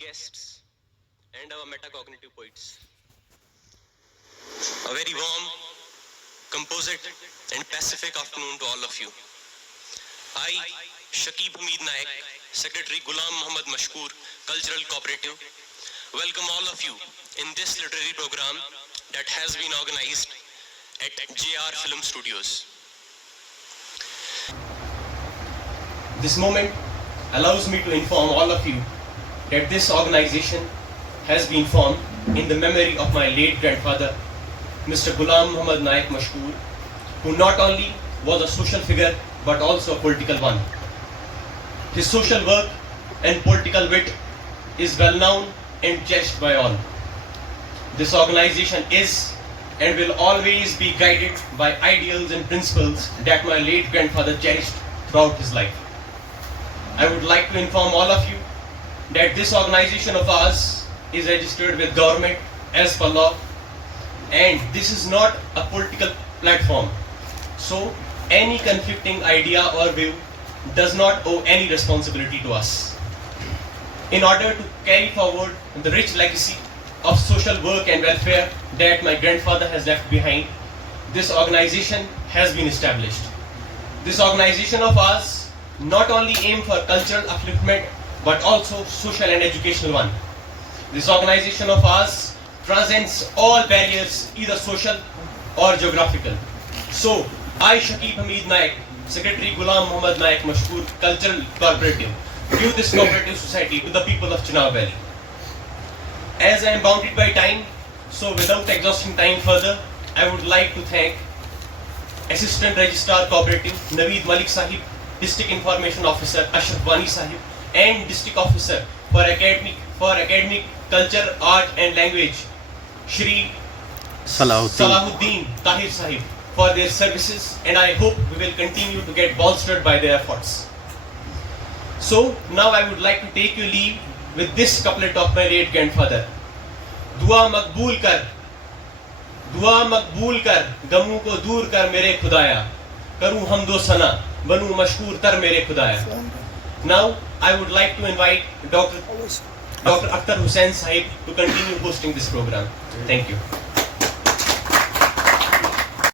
guests, and our metacognitive poets. A very warm, composite, and pacific afternoon to all of you. I, Shakeeb Hamid Naik, Secretary Ghulam Mohammad Mashkoor, Cultural Cooperative, welcome all of you in this literary program that has been organized at J.R Films Studios. This moment allows me to inform all of you that this organization has been formed in the memory of my late grandfather, Mr. Ghulam Mohammad Naik Mashkoor, who not only was a social figure but also a political one. His social work and political wit is well known and cherished by all. This organization is and will always be guided by ideals and principles that my late grandfather cherished throughout his life. I would like to inform all of you that this organization of ours is registered with government as per law, and this is not a political platform. So any conflicting idea or view does not owe any responsibility to us. In order to carry forward the rich legacy of social work and welfare that my grandfather has left behind, this organization has been established. This organization of ours not only aim for cultural upliftment but also social and educational one. This organization of ours transcends all barriers, either social or geographical. So I, Shakeeb Hamid Naik, Secretary Ghulam Mohammad Naik Mashkoor, Cultural Cooperative, give this cooperative society to the people of Chenab Valley. As I am bounded by time, so without exhausting time further, I would like to thank Assistant Registrar Cooperative Naveed Malik Sahib, District Information Officer Ashraf Wani Sahib, and District Officer for Academic Culture, Art and Language Shri Salahuddin Tahir Sahib for their services, and I hope we will continue to get bolstered by their efforts. So now I would like to take your leave with this couplet of my late grandfather. दुआ मकबूल कर गमों को दूर कर मेरे खुदाया, करूं हमदो सना बनूं मशकूर तर मेरे खुदाया. Now I would like to invite Dr. Akhtar Hussain Sahib to continue hosting this program. Thank you.